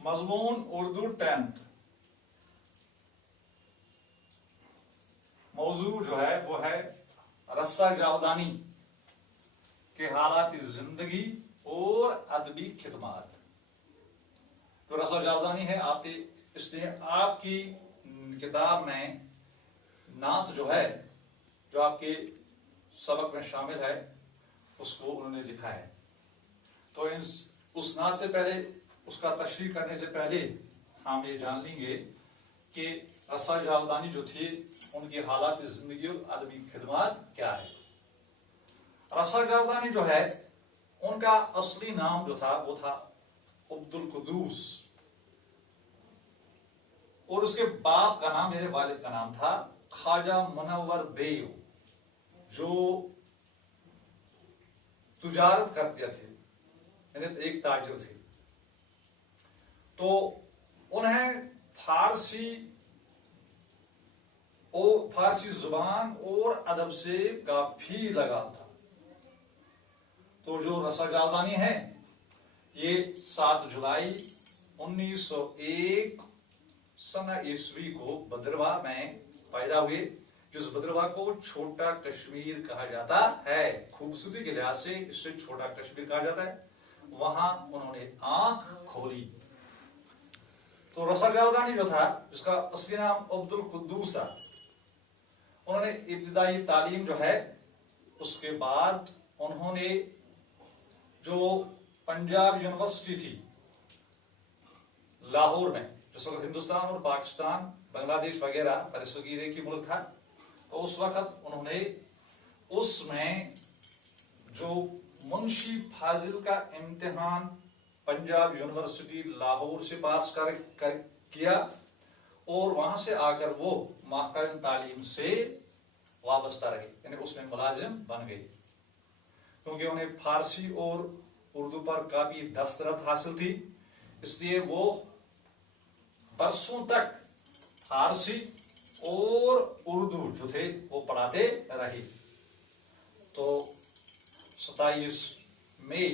मजमून उर्दू 10th। मौजू जो है वो है रस्सा जावदानी के हालात जिंदगी और अदबी खिदमत। तो रस्सा जावदानी है आपने, इसलिए आपकी किताब में नात जो है, जो आपके सबक में शामिल है, उसको उन्होंने लिखा है। तो उस नात से पहले, उसका तशरीह करने से पहले हम ये जान लेंगे कि रस्सा जावदानी जो थी उनकी हालात जिंदगी और अदबी खिदमत क्या है। रस्सा जावदानी जो है उनका असली नाम जो था वो था अब्दुल कुद्दूस, और उसके बाप का नाम, मेरे वालिद का नाम था ख्वाजा मुनव्वर देव, जो तुजारत करते थे, यानी एक ताजिर थे। तो उन्हें फारसी जुबान और अदब से काफी लगाव था। तो जो रस्सा जावदानी है ये 7 जुलाई 1901 सन ईस्वी को भद्रवाह में पैदा हुए, जिस भद्रवाह को छोटा कश्मीर कहा जाता है। खूबसूरती के लिहाज से इससे छोटा कश्मीर कहा जाता है। वहां उन्होंने आंख खोली। तो रस्सा जावदानी जो था, जिसका असली नाम अब्दुल कुद्दूस था, उन्होंने इब्तिदाई तालीम जो है, उसके बाद उन्होंने जो पंजाब यूनिवर्सिटी थी लाहौर में, जिस वक्त हिंदुस्तान और पाकिस्तान, बांग्लादेश वगैरह पर इस वक्त एक ही मुल्क था, तो उस वक्त उन्होंने उसमें जो मुंशी फाजिल का इम्तिहान पंजाब यूनिवर्सिटी लाहौर से पास किया, और वहां से आकर वो महकम तालीम से वाबस्ता रहे, यानी उसमें मुलाजिम बन गई। क्योंकि उन्हें फारसी और उर्दू पर काफी दस्तरत हासिल थी, इसलिए वो बरसों तक फारसी और उर्दू जो थे वो पढ़ाते रहे। तो 27 मई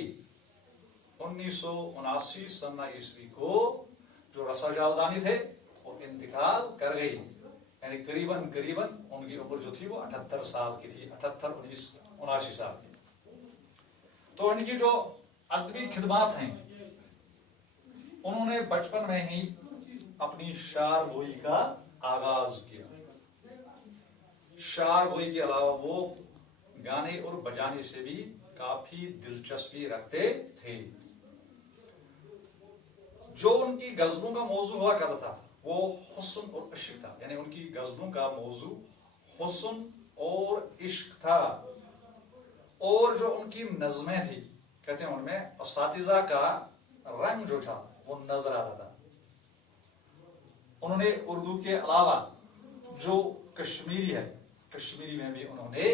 1979 सन ईस्वी को जो रस्सा जावदानी थे वो इंतकाल कर गई, यानी करीबन उनकी उम्र जो थी वो 78 साल की थी, 78, 19, 79 साल की। तो इनकी जो अदबी खिदमत हैं, उन्होंने बचपन में ही अपनी शार गोई का आगाज किया। शार गोई के अलावा वो गाने और बजाने से भी काफी दिलचस्पी रखते थे। जो उनकी गजलों का मौजू हुआ करता था वो हुस्न और इश्क था, यानी उनकी गजलों का मौजू हुस्न और इश्क था। और जो उनकी नज़में थी, कहते हैं उनमें असातिज़ा का रंग जो था वो नजर आता था। उन्होंने उर्दू के अलावा जो कश्मीरी है, कश्मीरी में भी उन्होंने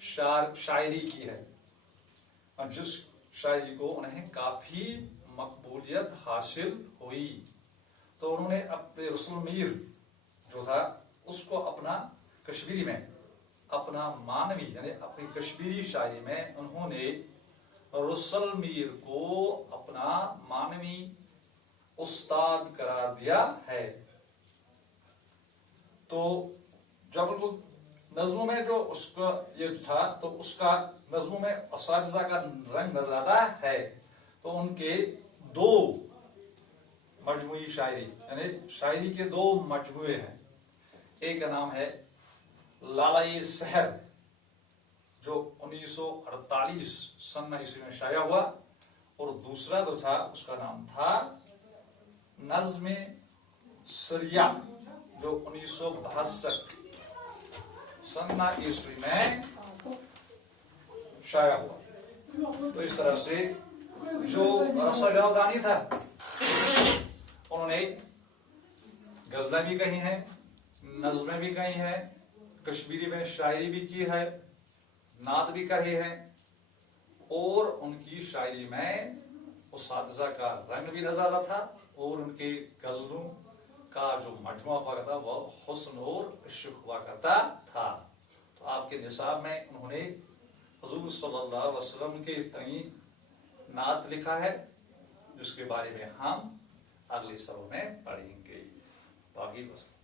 शायरी की है, और जिस शायरी को उन्हें काफी मकबूलियत हासिल हुई। तो उन्होंने अपने रसूल मीर जो था उसको अपना कश्मीरी में अपना मानवी, यानी अपनी कश्मीरी शायरी में उन्होंने रसूल मीर को अपना मानवी उस्ताद करार दिया है। तो जब उनको नज़्मों में जो उसका ये था, तो उसका नज़्मों में असातिज़ा का रंग नजर आता है। तो उनके 2 मजमुई शायरी, यानी शायरी के 2 मजमुए हैं। एक का नाम है लालाई सहर, जो 1948 सन ईस्वी में शाया हुआ, और दूसरा जो था उसका नाम था नज़्म सरिया, जो 1962 सन ईस्वी में शाया हुआ। तो इस तरह से जो रस्सा जावदानी था, उन्होंने गजलें भी कही हैं, नज़में भी कही हैं, कश्मीरी में शायरी भी की है, नात भी कही है, और उनकी शायरी में उसातिज़ा का रंग भी नजर आता था, और उनके गजलों का जो मजमुआ हुआ करता वह हुस्न और इश्क हुआ करता था। तो आपके निसाब में उन्होंने हुजूर सल्लल्लाहु अलैहि वसल्लम के तई नात लिखा है, जिसके बारे में हम اگلی سبق میں پڑھیں گے. باقی بس